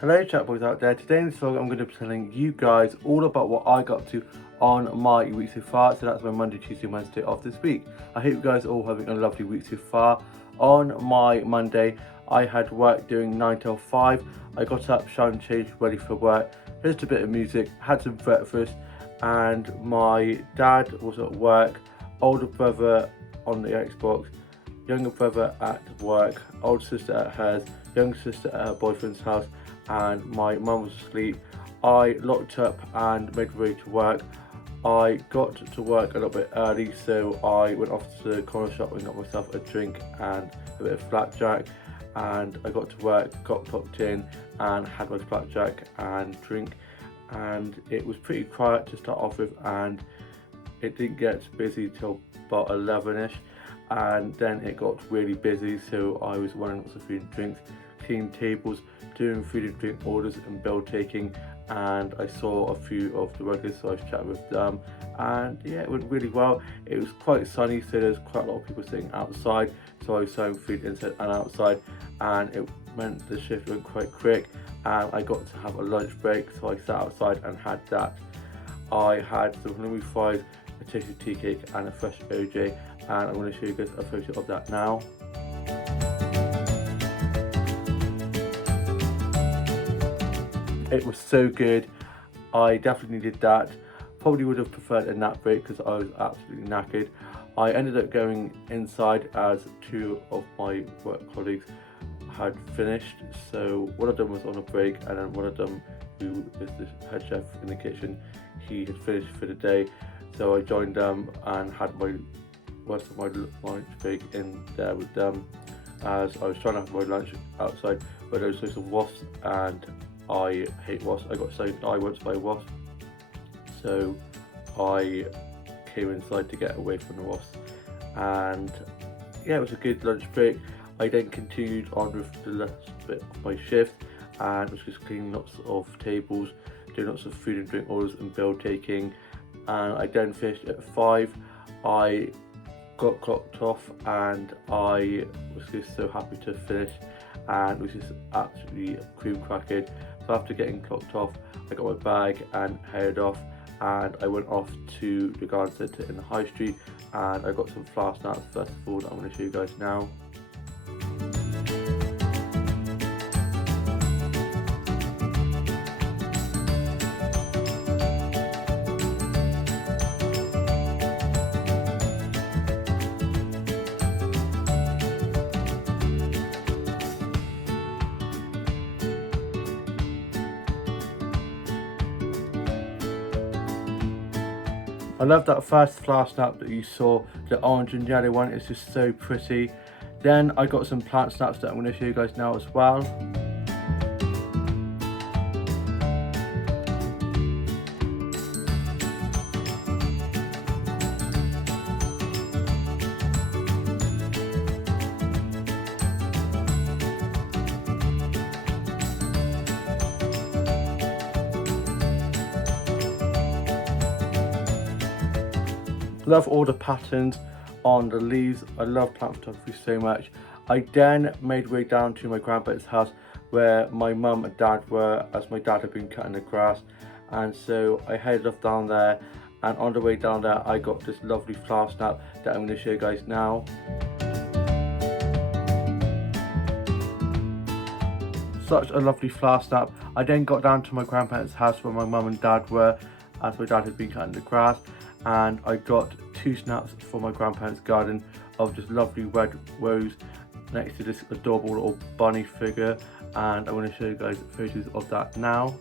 Hello chat boys out there. Today in this vlog I'm going to be telling you guys all about what I got up to on my week so far. So that's my Monday, Tuesday, Wednesday of this week. I hope you guys are all having a lovely week so far. On my Monday I had work doing 9 till 5. I got up, showered and changed, ready for work, listened to a bit of music, had some breakfast, and my dad was at work, older brother on the Xbox, younger brother at work, older sister at hers, younger sister at her boyfriend's house, and my mum was asleep. I locked up and made my way to work. I got to work a little bit early, so I went off to the corner shop and got myself a drink and a bit of blackjack, and I got to work, got clocked in and had my blackjack and drink, and it was pretty quiet to start off with, and it didn't get busy till about 11ish, and then it got really busy, so I was running lots of food and drinks, cleaning tables, doing food and drink orders and bill taking, and I saw a few of the regulars, so I was chatting with them, and yeah, it went really well. It was quite sunny, so there's quite a lot of people sitting outside, so I was serving food inside and outside, and it meant the shift went quite quick, and I got to have a lunch break, so I sat outside and had that. I had some halloumi fries, a tasty tea cake and a fresh OJ, and I'm going to show you guys a photo of that now. It was so good. I definitely needed that. Probably would have preferred a nap break because I was absolutely knackered. I ended up going inside as two of my work colleagues had finished. So one of them was on a break, and then one of them, who is the head chef in the kitchen, he had finished for the day. So I joined them and had my rest of my lunch break in there with them, as I was trying to have my lunch outside, but there was loads of wasps, and I hate wasps. I got stung once by a wasp, so I came inside to get away from the wasps. And yeah, it was a good lunch break. I then continued on with the last bit of my shift, and was just cleaning lots of tables, doing lots of food and drink orders and bill taking. And I then finished at 5. I got clocked off, and I was just so happy to finish, and was just absolutely cream crackered. So after getting clocked off, I got my bag and headed off, and I went off to the garden centre in the high street, and I got some flower snaps first of all that I'm going to show you guys now. I love that first flower snap that you saw, the orange and yellow one. It's just so pretty. Then I got some plant snaps that I'm going to show you guys now as well. Love all the patterns on the leaves. I love plant photography so much. I then made way down to my grandparents' house where my mum and dad were, as my dad had been cutting the grass, and so I headed off down there, and on the way down there I got this lovely flower snap that I'm going to show you guys now. Such a lovely flower snap. I then got down to my grandparents' house where my mum and dad were, as my dad had been cutting the grass, and I got 2 snaps for my grandparents' garden of just lovely red rose next to this adorable little bunny figure, and I'm going to show you guys photos of that now.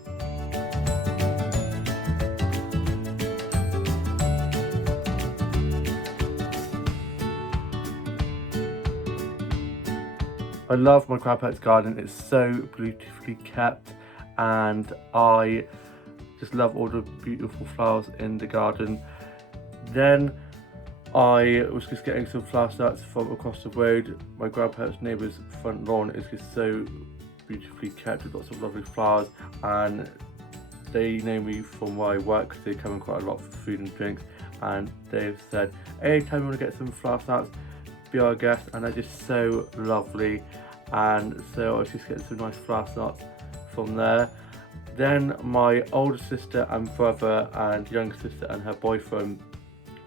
I love my grandparents' garden. It's so beautifully kept, and I just love all the beautiful flowers in the garden. Then I was just getting some flower starts from across the road. My grandparents' neighbour's front lawn is just so beautifully kept with lots of lovely flowers, and they know me from where I work because they come in quite a lot for food and drinks, and they've said, anytime you want to get some flower starts, be our guest, and they're just so lovely. And so I was just getting some nice flower starts from there. Then my older sister and brother and younger sister and her boyfriend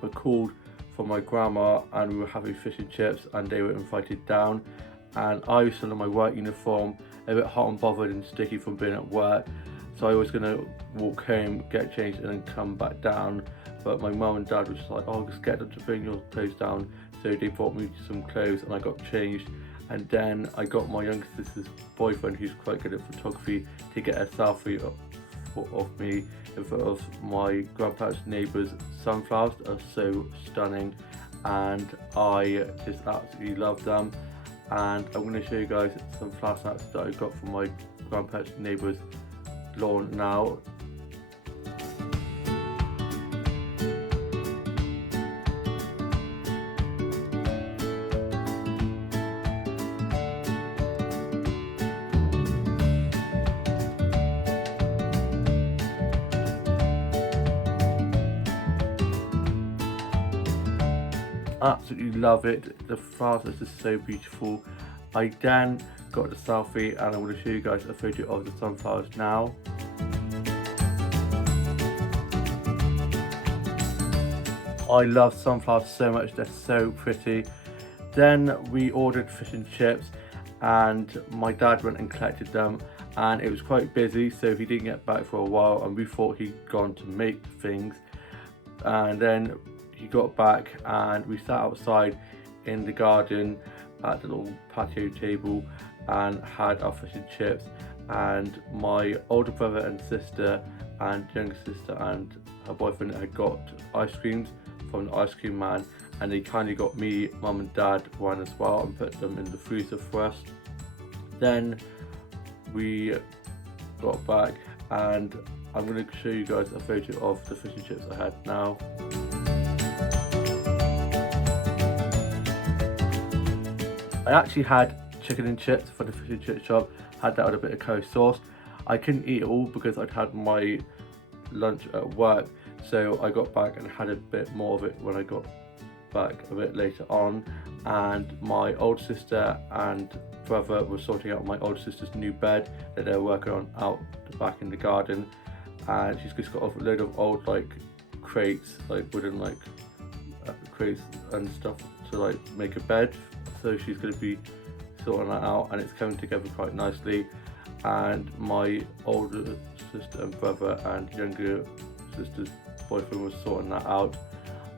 were called from my grandma, and we were having fish and chips, and they were invited down. And I was still in my work uniform, a bit hot and bothered and sticky from being at work, so I was gonna walk home, get changed, and then come back down. But my mum and dad were just like, "Oh, just get them to bring your clothes down." So they brought me some clothes, and I got changed. And then I got my younger sister's boyfriend, who's quite good at photography, to get a selfie of me in front of my grandparents' neighbours' sunflowers that are so stunning, and I just absolutely love them. And I'm going to show you guys some flower snaps that I got from my grandparents' neighbours' lawn now. Absolutely love it. The flowers are just so beautiful. I then got the selfie, and I'm going to show you guys a photo of the sunflowers now. I love sunflowers so much, they're so pretty. Then we ordered fish and chips, and my dad went and collected them, and it was quite busy, so he didn't get back for a while, and we thought he'd gone to make things. And then he got back, and we sat outside in the garden at the little patio table and had our fish and chips. And my older brother and sister and younger sister and her boyfriend had got ice creams from the ice cream man, and they kindly got me, mum and dad one as well and put them in the freezer for us. Then we got back, and I'm going to show you guys a photo of the fish and chips I had now. I actually had chicken and chips for the fish and chip shop, had that with a bit of curry sauce. I couldn't eat it all because I'd had my lunch at work, so I got back and had a bit more of it when I got back a bit later on. And my older sister and brother were sorting out my older sister's new bed that they're working on out the back in the garden, and she's just got a load of old like crates, like wooden like crates and stuff to like make a bed. So she's going to be sorting that out, and it's coming together quite nicely. And my older sister and brother and younger sister's boyfriend was sorting that out.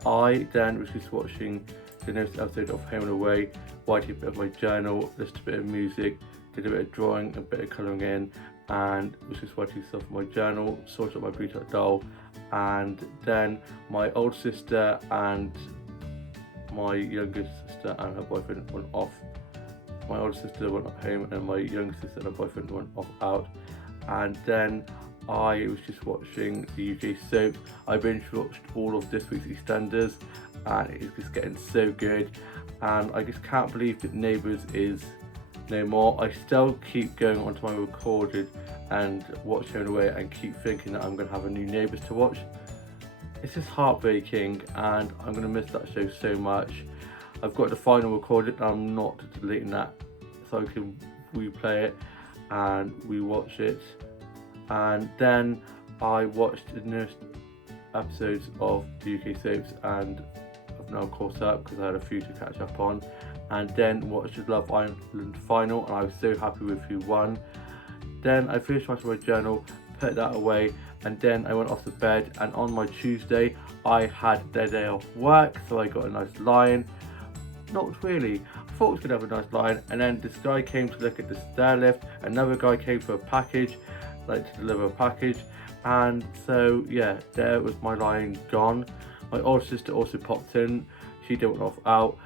I then was just watching the newest episode of Home and Away, writing a bit of my journal, listened to a bit of music, did a bit of drawing, a bit of colouring in, and was just writing stuff in my journal, sorted out my Bluetooth doll. And then my older sister and my younger sister and her boyfriend went off. My older sister went home, and my younger sister and her boyfriend went off out. And then I was just watching the UK soap. I binge watched all of this week's EastEnders, and it's just getting so good. And I just can't believe that Neighbours is no more. I still keep going onto my recorded and watch Home and Away, and keep thinking that I'm going to have a new Neighbours to watch. It's just heartbreaking, and I'm going to miss that show so much. I've got the final recorded, and I'm not deleting that, so I can replay it and rewatch it. And then I watched the newest episodes of the UK soaps, and I've now caught up because I had a few to catch up on. And then watched the Love Island final, and I was so happy with who won. Then I finished writing my journal, put that away, and then I went off to bed. And on my Tuesday I had the day off work, so I got a nice lie-in. Not really, I thought I was going to have a nice lie-in, and then this guy came to look at the stair lift, another guy came for a package, like to deliver a package, and so yeah, there was my lie-in gone. My older sister also popped in, she didn't off out.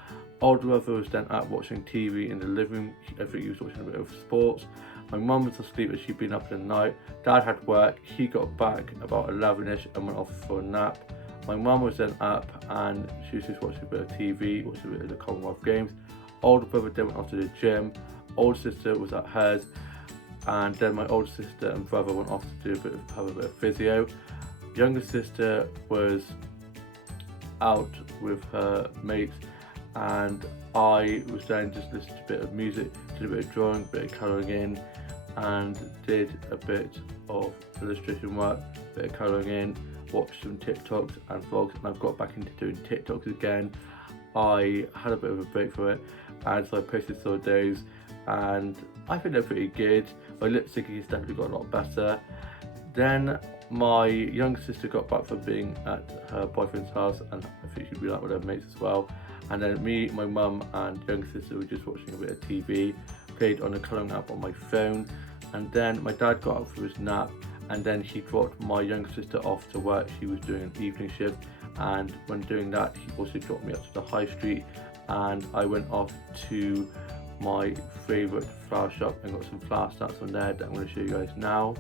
Older brother was then out watching TV in the living room, I think he was watching a bit of sports. My mum was asleep as she'd been up in the night. Dad had work, he got back about 11ish and went off for a nap. My mum was then up, and she was just watching a bit of TV, watching a bit of the Commonwealth Games. Older brother then went off to the gym. Older sister was at hers, and then my older sister and brother went off to do have a bit of physio. Younger sister was out with her mates, and I was then just listening to a bit of music, did a bit of drawing, a bit of colouring in, and did a bit of illustration work, a bit of colouring in, watched some TikToks and vlogs, and I've got back into doing TikToks again. I had a bit of a break from it, and so I posted some of those, and I think they're pretty good. My lip syncing has definitely got a lot better. Then my younger sister got back from being at her boyfriend's house, and I think she'd be out with her mates as well. And then me, my mum and younger sister were just watching a bit of TV, played on a colouring app on my phone. And then my dad got up for his nap, and then he dropped my younger sister off to work. She was doing an evening shift, and when doing that he also dropped me up to the high street, and I went off to my favourite flower shop and got some flower starts from there that I'm going to show you guys now.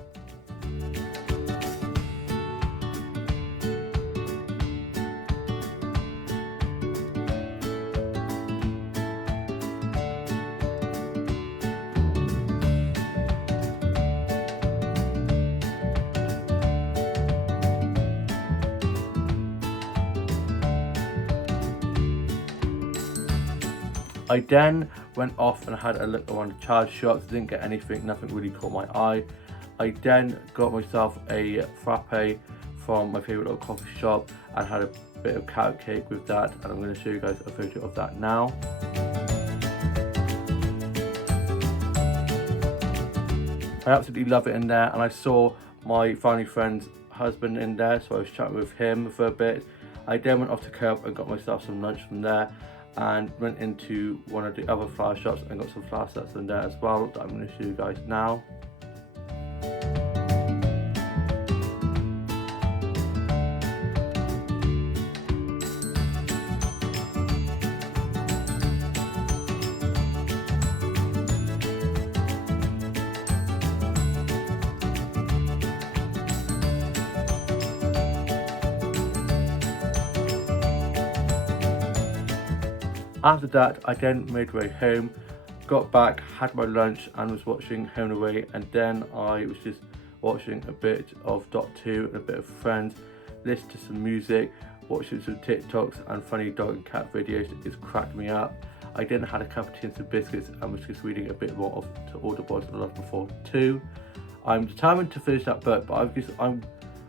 I then went off and had a look around the charge shops. Didn't get anything, nothing really caught my eye. I then got myself a frappe from my favourite little coffee shop and had a bit of carrot cake with that, and I'm going to show you guys a photo of that now. I absolutely love it in there, and I saw my family friend's husband in there, so I was chatting with him for a bit. I then went off to Co-op and got myself some lunch from there, and went into one of the other flower shops and got some flower sets in there as well that I'm going to show you guys now. After that, I then made my way home, got back, had my lunch and was watching Home and Away, and then I was just watching a bit of Dot 2 and a bit of Friends, listened to some music, watching some TikToks and funny dog and cat videos that just cracked me up. I then had a cup of tea and some biscuits and was just reading a bit more of To All the Boys I Loved Before 2. I'm determined to finish that book, but I'm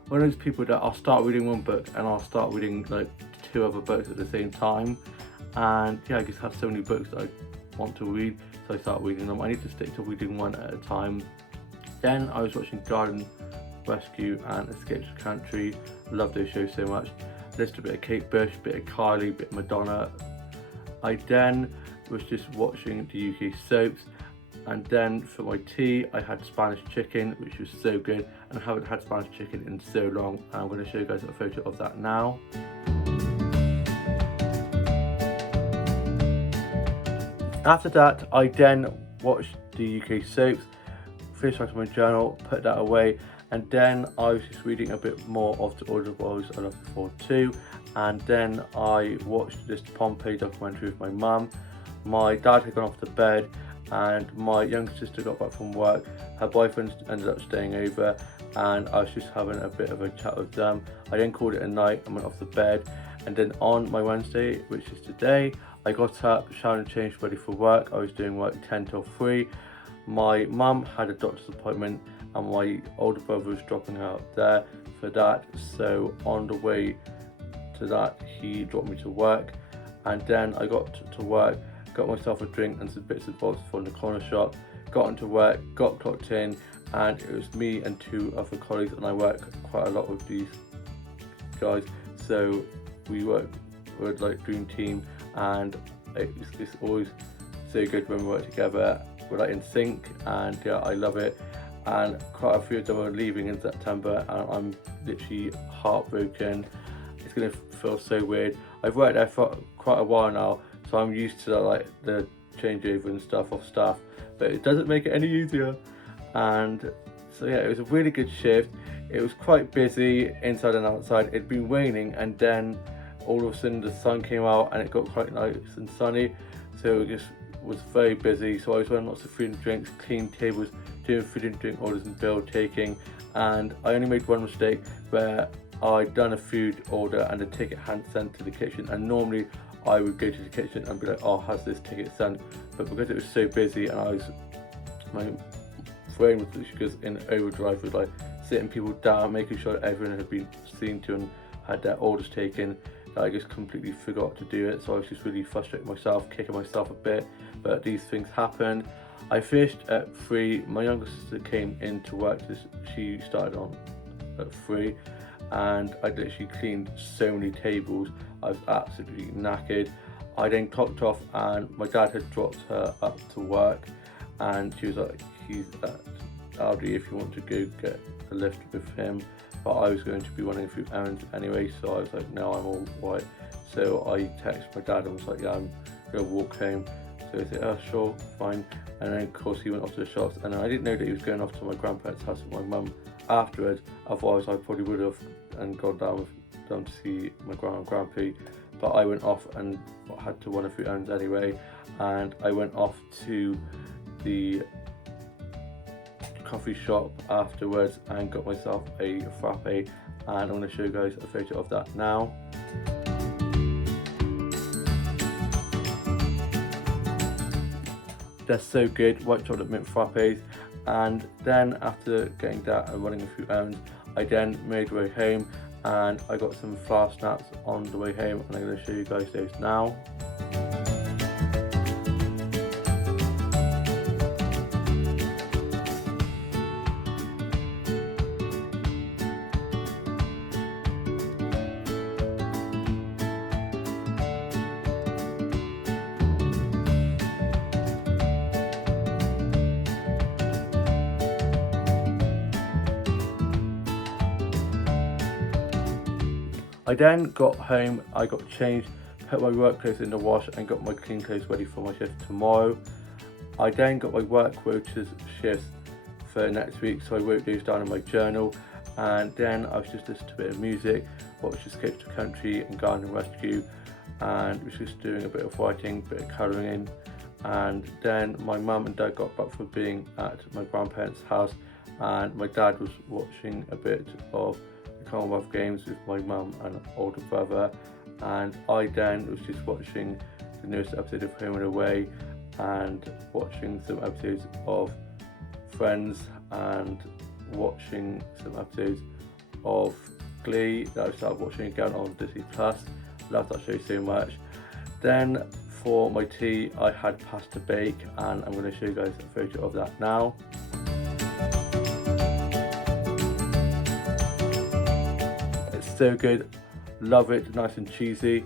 one of those people that I'll start reading one book and I'll start reading like 2 other books at the same time. And yeah, I just have so many books that I want to read, so I start reading them. I need to stick to reading one at a time. Then I was watching Garden Rescue and Escape to Country. Love those shows so much. Listened to a bit of Kate Bush, a bit of Kylie, a bit of Madonna. I then was just watching the UK soaps, and then for my tea I had Spanish chicken, which was so good, and I haven't had Spanish chicken in so long, and I'm going to show you guys a photo of that now. After that, I then watched the UK soaps, finished writing my journal, put that away, and then I was just reading a bit more of The All the Boys I Loved Before 2, and then I watched this Pompeii documentary with my mum. My dad had gone off to bed, and my younger sister got back from work. Her boyfriend ended up staying over, and I was just having a bit of a chat with them. I then called it a night and went off to bed, and then on my Wednesday, which is today, I got up, showered and changed, ready for work. I was doing work 10 till 3. My mum had a doctor's appointment and my older brother was dropping her out there for that. So on the way to that, he dropped me to work. And then I got to work, got myself a drink and some bits and bobs from the corner shop, got into work, got clocked in, and it was me and 2 other colleagues, and I work quite a lot with these guys. So we work with like dream team, and it's always so good when we work together. We're like in sync, and yeah, I love it. And quite a few of them are leaving in September, and I'm literally heartbroken. It's gonna feel so weird. I've worked there for quite a while now, so I'm used to like the changeover and stuff of staff, but it doesn't make it any easier. And so yeah, it was a really good shift. It was quite busy inside and outside. It'd been raining, and then all of a sudden the sun came out and it got quite nice and sunny, so it just was very busy. So I was running lots of food and drinks, cleaning tables, doing food and drink orders and bill taking, and I only made one mistake where I'd done a food order and the ticket hadn't sent to the kitchen, and normally I would go to the kitchen and be like, oh, has this ticket sent? But because it was so busy and my brain was literally just in overdrive with like sitting people down, making sure that everyone had been seen to and had their orders taken. I just completely forgot to do it, so I was just really frustrated myself, kicking myself a bit, but these things happened. I finished at 3. My younger sister came into work, she started on at 3, and I literally cleaned so many tables. I was absolutely knackered. I then clocked off, and my dad had dropped her up to work, and she was like, he's at Aldi if you want to go get a lift with him. But I was going to be running through errands anyway, so I was like, no, I'm all right. So I texted my dad and was like, yeah, I'm going to walk home. So he said, oh, sure, fine. And then, of course, he went off to the shops. And I didn't know that he was going off to my grandparents' house with my mum afterwards. Otherwise, I probably would have and gone down to see my grandma and grandpa. But I went off and had to run a few errands anyway. And I went off to the coffee shop afterwards and got myself a frappe, and I'm going to show you guys a photo of that now. They're so good, white chocolate mint frappes. And then after getting that and running a few errands, I then made my way home, and I got some flour snaps on the way home, and I'm going to show you guys those now. I then got home, I got changed, put my work clothes in the wash and got my clean clothes ready for my shift tomorrow. I then got my work quotas shifts for next week, so I wrote those down in my journal, and then I was just listening to a bit of music, watched Escape to Country and Garden Rescue, and was just doing a bit of writing, a bit of colouring in. And then my mum and dad got back from being at my grandparents' house, and my dad was watching a bit of Commonwealth Games with my mum and older brother, and I then was just watching the newest episode of Home and Away and watching some episodes of Friends and watching some episodes of Glee that I started watching again on Disney Plus. Love that show so much. Then for my tea I had pasta bake, and I'm going to show you guys a photo of that now. So good, love it, nice and cheesy.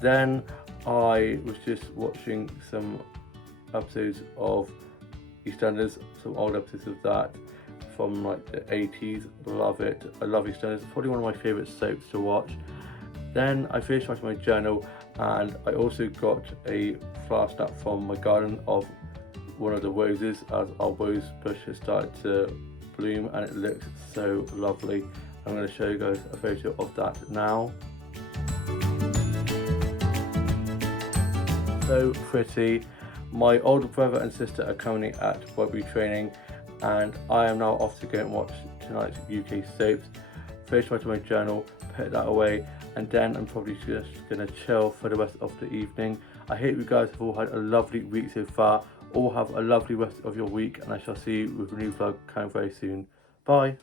Then I was just watching some episodes of EastEnders, some old episodes of that from like the 80s. Love it, I love EastEnders, probably one of my favourite soaps to watch. Then I finished writing my journal, and I also got a flower snap from my garden of one of the roses, as our rose bush has started to bloom and it looks so lovely. I'm going to show you guys a photo of that now. So pretty. My older brother and sister are currently at rugby training, and I am now off to go and watch tonight's UK soaps. Finish writing my journal, put that away, and then I'm probably just going to chill for the rest of the evening. I hope you guys have all had a lovely week so far. All have a lovely rest of your week, and I shall see you with a new vlog coming very soon. Bye.